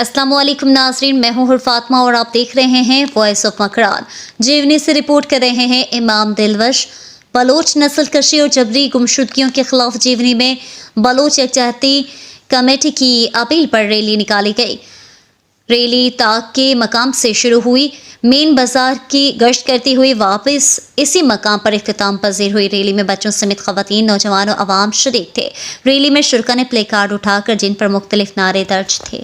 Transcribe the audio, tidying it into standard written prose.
अस्सलाम वालेकुम नाज़रीन, मैं हूँ फातिमा और आप देख रहे हैं वॉइस ऑफ मकरान। जीवनी से रिपोर्ट कर रहे हैं इमाम दिलवश। बलोच नस्ल कशी और जबरी गुमशुदगियों के खिलाफ जीवनी में बलोच यकजहती कमेटी की अपील पर रैली निकाली गई। रैली ताक के मकाम से शुरू हुई, मेन बाजार की गश्त करती हुई वापस इसी मकाम पर इख्तिताम पजीर हुई। रैली में बच्चों समेत खवातीन, नौजवान और अवाम शरीक थे। रैली में शुरका ने प्ले कार्ड उठाकर जिन पर मुख्तलिफ नारे दर्ज थे।